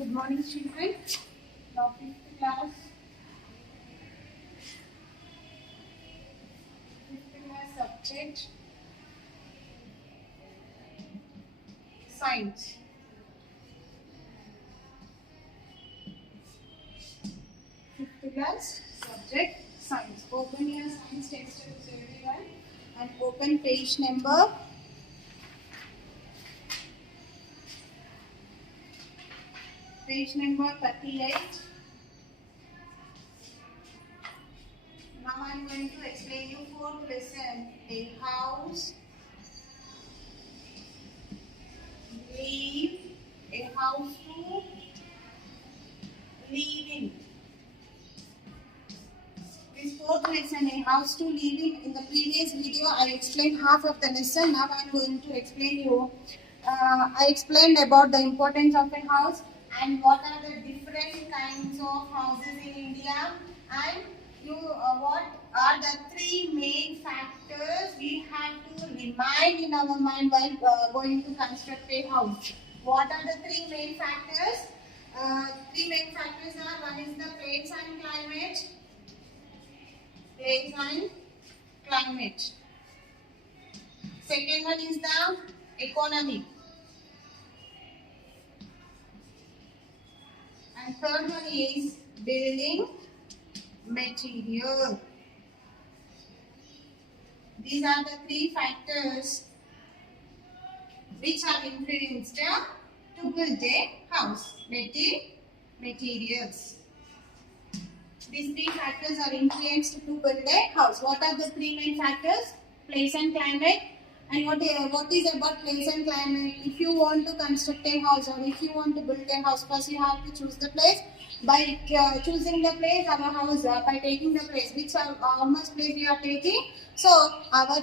Good morning, children. Now, fifth class. Fifth class subject science. Fifth class subject science. Open your science textbooks, everyone, and open page number 38. Now I am going to explain you fourth lesson. A house, live, a house to live in. This fourth lesson, a house to live in. In the previous video, I explained half of the lesson. Now I am going to explain you. I explained about the importance of a house and what are the different kinds of houses in India, and what are the three main factors we have to remind in our mind while going to construct a house. What are the three main factors? Three main factors are: one is the place and climate. Place and climate. Second one is the economy. And third one is building material. These are the three factors which are influenced to build a house. Materials. These three factors are influenced to build a house. What are the three main factors? Place and climate. And what is about place and climate? If you want to construct a house or if you want to build a house, first you have to choose the place. By choosing the place, our house, by taking the place, which how much place we are taking. So our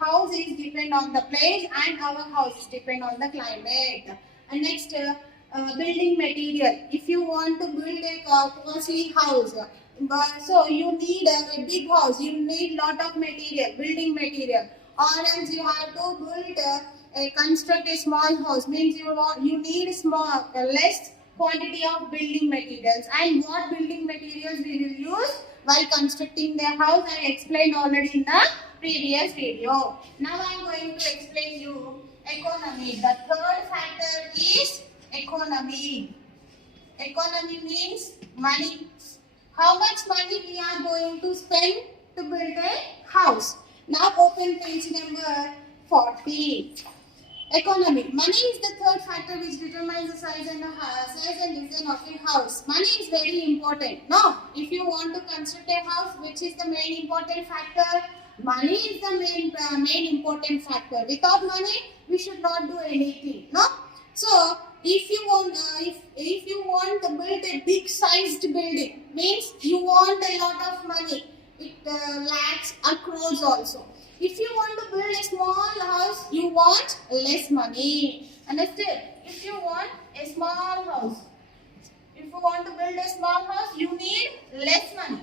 house is depend on the place and our house is depend on the climate. And next, building material. If you want to build a costly house, so you need a big house, you need lot of material, building material. Or else you have to build construct a small house, means you need less quantity of building materials. And what building materials we will use while constructing the house I explained already in the previous video. Now I am going to explain you economy. The third factor is economy. Economy means money. How much money we are going to spend to build a house. Now open page number 40. Economy. Money is the third factor which determines the size and design of a house. Money is very important. Now, if you want to construct a house, which is the main important factor? Money is the main important factor. Without money, we should not do anything. No. So, if you want to build a big sized building, means you want a lot of money. It lakhs or crores also. If you want to build a small house, you want less money. Understood? If you want a small house, if you want to build a small house, you need less money.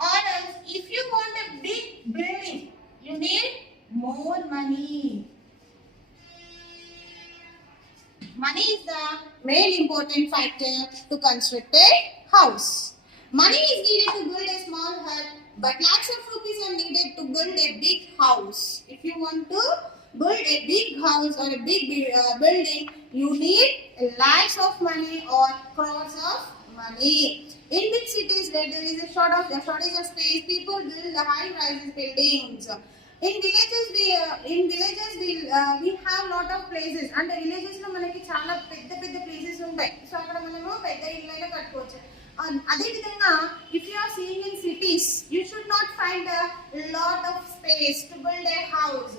Or else, if you want a big building, you need more money. Money is the main important factor to construct a house. Money is needed to build a small hut, but lakhs of rupees are needed to build a big house. If you want to build a big house or a big building, you need lakhs of money or crores of money. In big cities where there is a shortage of space, people build high-rise buildings. In villages we have lot of places, and villages lo manaki chaala pedda places untai. So akkada manamu pedda illaina kattukochu. అదే విధంగా if you are seeing in cities, you should not find a lot of space to build a house.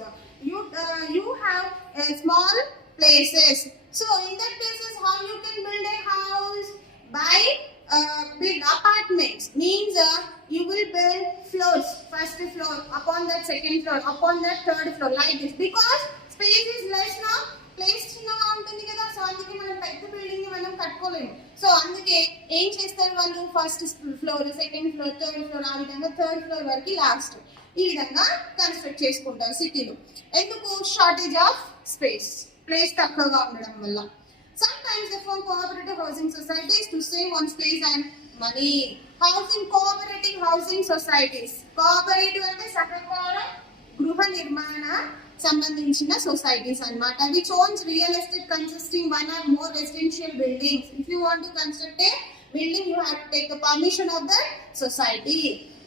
You have small places. So in that places, how you can build a house? By big apartments. Means you will build floors. First floor, upon that second floor, upon that third floor, like this. Because space is less now, place చిన్నగా ఉంటుంది కదా. So అందుకే మనం పెద్ద building ని మనం కట్టుకోలేము. So అందుకే ఏం చేస్తారు వాళ్ళు? First floor, second floor, third floor, ఆ విధంగా థర్డ్ ఫ్లోర్ వరకు లాస్ట్ ఈ విధంగా కన్స్ట్రక్ట్ చేసుకుంటారు సిటీలో. ఎందుకు? షార్టేజ్ ఆఫ్ స్పేస్, ప్లేస్ తక్కువగా ఉండడం వల్ల. sometimes they form cooperative housing societies to save on space and money. Cooperating housing societies. Cooperative అంటే సహకార గృహ నిర్మాణ సంబంధించిన సొసైటీస్ అన్నమాట. Which owns real estate consisting one or more residential buildings. If you want to construct a building, you have to take the permission of the society.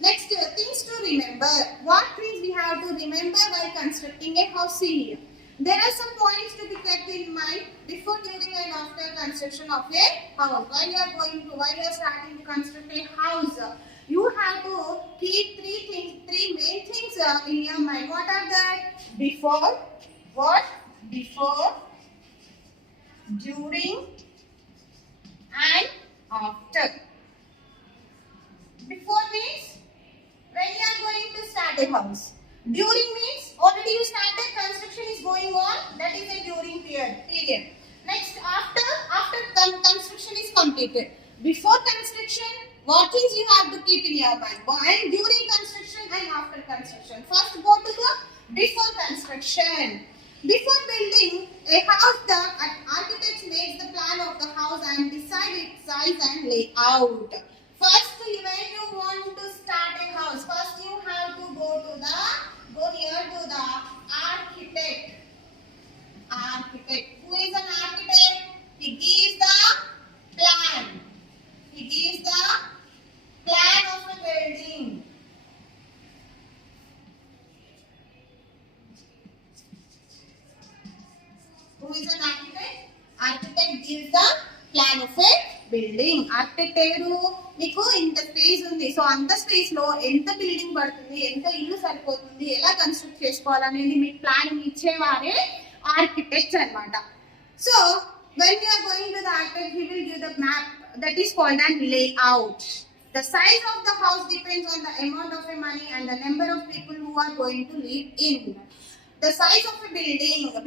Next, things to remember. What things we have to remember while constructing a house here? There are some points to be kept in mind before, during and after construction of a house. While you are starting to construct a house, you have to keep three main things in your mind. What are that? Before, during and after. Before means when you are going to start a house. During means already you started, construction is going on, that is a during period. Next, after construction is completed. Before construction, what things you have to keep in your mind? And during construction and after construction. First go to the before construction. Before building a house, the architect makes the plan of the house and decide its size and layout. First, when you want to start a house, first you have to go near to the architect. Who is an architect? He gives the plan. Of a building. Who is an architect? Architect gives the plan of a building. Architect మీకు ఇంత space ఉంది, so అంత space లో ఎంత building పడుతుంది, ఎంత ఇల్లు సరిపోతుంది, ఎలా కన్స్ట్రక్ట్ చేసుకోవాలనేది మీకు ప్లానింగ్ ఇచ్చేవారే ఆర్కిటెక్ట్స్ అన్నమాట. So when you are going to the architect, he will give the map, that is called an layout. The size of the house depends on the amount of money and the number of people who are going to live in. The size of a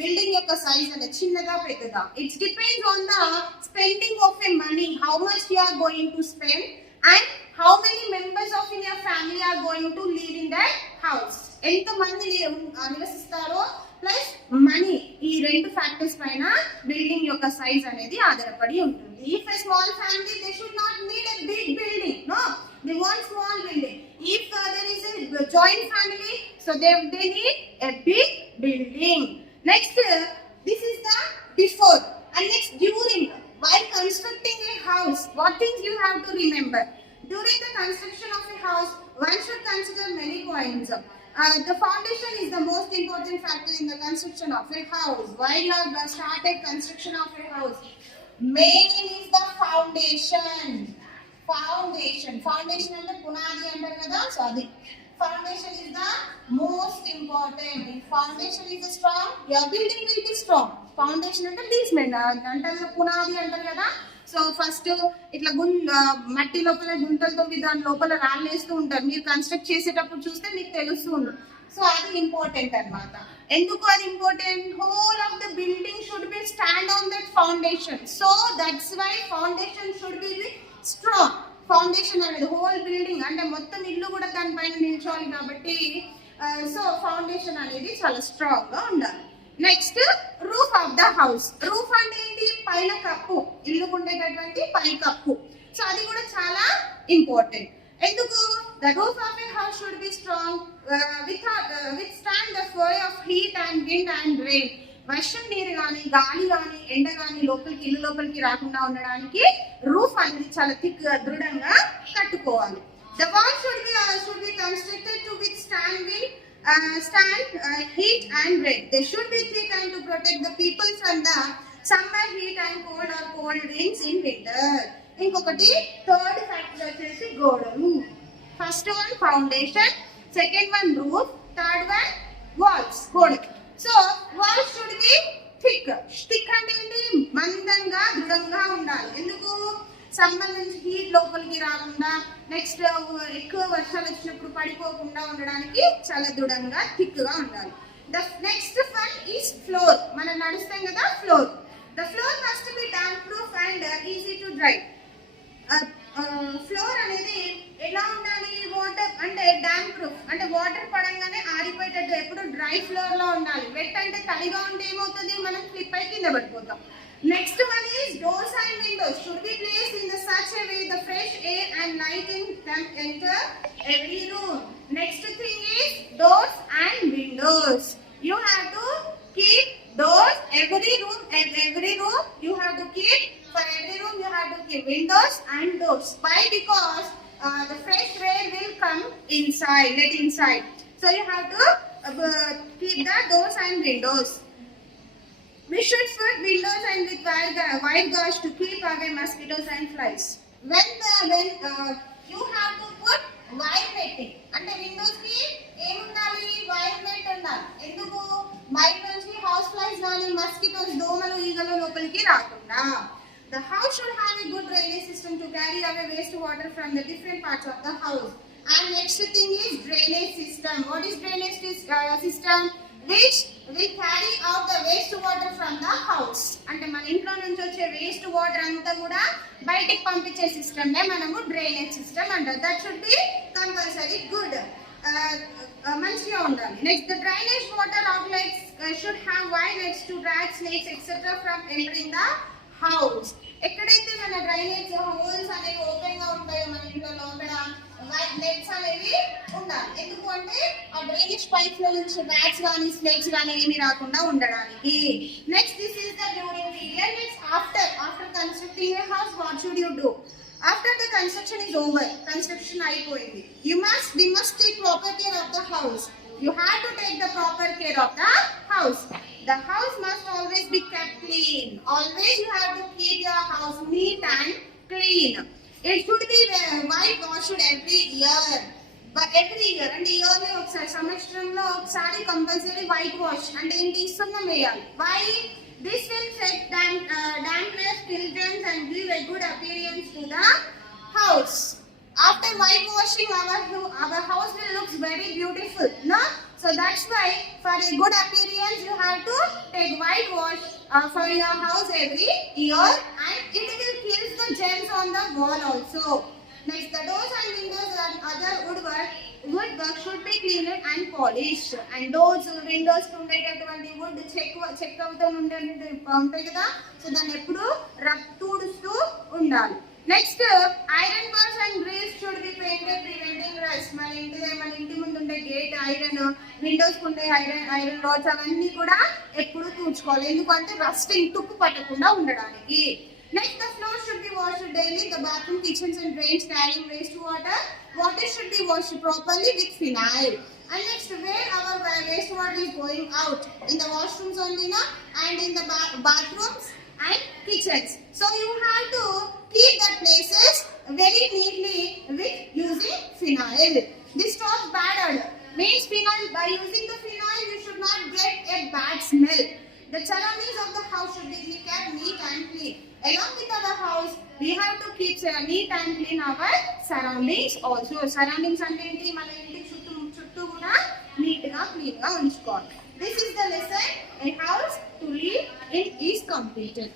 building యొక్క size అంటే చిన్నదా పెద్దదా, it depends on the spending of a money, how much you are going to spend and how many members of in your family are going to live in that house. ఎంత మంది నివసిస్తారో plus money, ఈ రెండు factors పైన building యొక్క size అనేది ఆధారపడి ఉంటుంది. If a small family, they should not need a big building, no, they want small building. If there is a joint family, so they need a big building. Next, this is the before, and next during. While constructing a house, what things you have to remember? During the construction of a house, one should consider many points. The foundation is the most important factor in the construction of a house. While you have started construction of a house, main is the foundation. Foundation అంటే పునాది అంటారు కదా, so అది foundation is the most important. If foundation is strong, your building will be strong. Foundation అంటే basement అంటారు, పునాది అంటారు కదా. సో ఫస్ట్ ఇట్లా మట్టి లోపల గుంటలతో దాని లోపల రాళ్ళు వేస్తూ ఉంటారు, మీరు కన్స్ట్రక్ట్ చేసేటప్పుడు చూస్తే మీకు తెలుస్తుంది. సో అది ఇంపార్టెంట్ అన్నమాట. ఎందుకు అది important? Whole of the building should be stand on that foundation. So that's why foundation should be strong. Foundation అనేది హోల్ బిల్డింగ్ అంటే మొత్తం ఇల్లు కూడా దానిపైన నిల్చోవాలి కాబట్టి సో ఫౌండేషన్ అనేది చాలా స్ట్రాంగ్ గా ఉండాలి. Next, roof of the house. Roof అంటే ఏంటి? పైన కప్పు, ఇల్లుకు ఉండేటటువంటి పై కప్పు. సో అది కూడా చాలా ఇంపార్టెంట్. ఎందుకు? The roof of a house should be strong with stand the flow of heat and wind and rain. వర్షం నీరు కానీ, గాలి కానీ, ఎండ కానీ లోపలికి ఇల్లు లోపలికి రాకుండా ఉండడానికి రూఫ్ అనేది చాలా థిక్ దృఢంగా కట్టుకోవాలి. The wall should be constructed to withstand wind, heat and rain. They should be thick and to protect the people from the summer heat and cold winds in winter. ఇంకొకటి third factor వచ్చేసి గోడలు. First one foundation, second one roof, third one walls, గోడలు. So walls should be thick. Thick అంటే ఏంటి? మందంగా దృఢంగా ఉండాలి. ఎందుకు? సమ్మర్ నుంచి హీట్ లోపలికి రాకుండా, నెక్స్ట్ ఎక్కువ వర్షాలు వచ్చినప్పుడు పడిపోకుండా ఉండడానికి చాలా దృఢంగా థిక్ గా ఉండాలి. The next one is floor. మనం నడుస్తాం కదా, floor. The floor must be damp proof and easy to dry. Floor అనేది ఎలా ఉండాలి? వాటర్ అంటే డాంప్ ప్రూఫ్ అంటే వాటర్ పడంగానే ఆరిపోయేటట్టు ఎప్పుడు డ్రై ఫ్లోర్ లో ఉండాలి. వెట్ అంటే తడిగా ఉంటే ఏమవుతుంది? మనం స్లిప్ అయి కింద పడిపోతాం. Next one is doors and windows should be placed in the such a way the fresh air and light can enter every room. Next thing is doors and windows. You have to keep doors every room you have to keep, for every room you have to keep windows and doors. Why? Because the fresh air will come inside, let inside. So you have to keep the doors and windows. We should put windows and with white gauze to keep away mosquitoes and flies. When you have to put wire netting, అంటే windows కి ఏముండాలి, wire net ఉండాలి. ఎందుకు? బయట నుంచి house flies గాని mosquitoes దోమలు ఈగలు లోపలికి రాకుండా. The house should have a good drainage system to carry away wastewater from the different parts of the house. And next thing is drainage system. What is drainage system? Which will carry out the waste water from the house. అంటే మన ఇంట్లో నుంచి వచ్చే waste water అంతా కూడా బయటికి పంపించే system నే మనము డ్రైనేజ్ సిస్టమ్ అంటారు. That should be compulsory good, మంచిగా ఉండాలి. Next the drainage water outlets should have wire nets to drag snakes etcetera from entering the house. ఎక్కడైతే మన డ్రైనేజ్ హోల్స్ అనేవి ఓపెన్ గా ఉంటాయో మన ఇంట్లో లోపల వైట్ నెట్స్ అనేవి ఉండాలి. ఎందుకు అంటే ఆ డ్రైనేజ్ పైప్ లో నుంచి ర్యాట్స్ కానీ స్నేక్స్ కానీ ఏమి రాకుండా ఉండడానికి. Next this is the during period. Next after constructing A house what should you do? After the construction is over, construction అయిపోయింది, we must take proper care of the house. You have to take the proper care of the house. The house must always be kept clean. Always you have to keep your house neat and clean. It should be whitewashed every year. But every year అంటే year లో ఒకసారి, సంవత్సరంలో ఒకసారి compulsory white wash అంటే ఏంటి, సున్నం వేయాలి. Why? This will check dampness, filters and give a good appearance to the house. After whitewashing, our house will look very beautiful, no? So that's why for a good appearance you have to take whitewash for your house every year, and it will kill the germs on the wall also. Next, the doors and windows and other woodwork should be cleaned and polished. And doors, windows ఉండేటటువంటి wood చెక్క అవుతూ ఉంటాయి కదా, so దాన్ని ఎప్పుడు తుడుస్తూ ఉండాలి. Next iron bars and grills should be painted preventing rust. మన ఇంటి ముందు ఉండే గేట్ ఐరన్, విండోస్ ఉండే ఐరన్ రాడ్స్ అవన్నీ కూడా ఎప్పుడు తుడుచుకోవాలి. ఎందుకంటే రస్టింగ్, తుప్పు పట్టకుండా ఉండడానికి. Next, the floor should be washed daily. The bathroom, kitchens and drains carrying wastewater should be washed properly with phenyl. And next, where our wastewater is going out, in the washrooms only, na, and in the bathrooms and kitchens. So you have to keep the places very neatly with using phenyl. This stops bad odor. Means phenyl, by using the phenyl you should not get a bad smell. The surroundings of the house should be kept neat and clean. Along with our house, we have to keep neat and clean our surroundings also. Surroundings అంటే ఏంటి, మన ఇంటి చుట్టూ కూడా neat గా clean గా ఉంచుకోవాలి. This is the lesson, a house to live in is completed.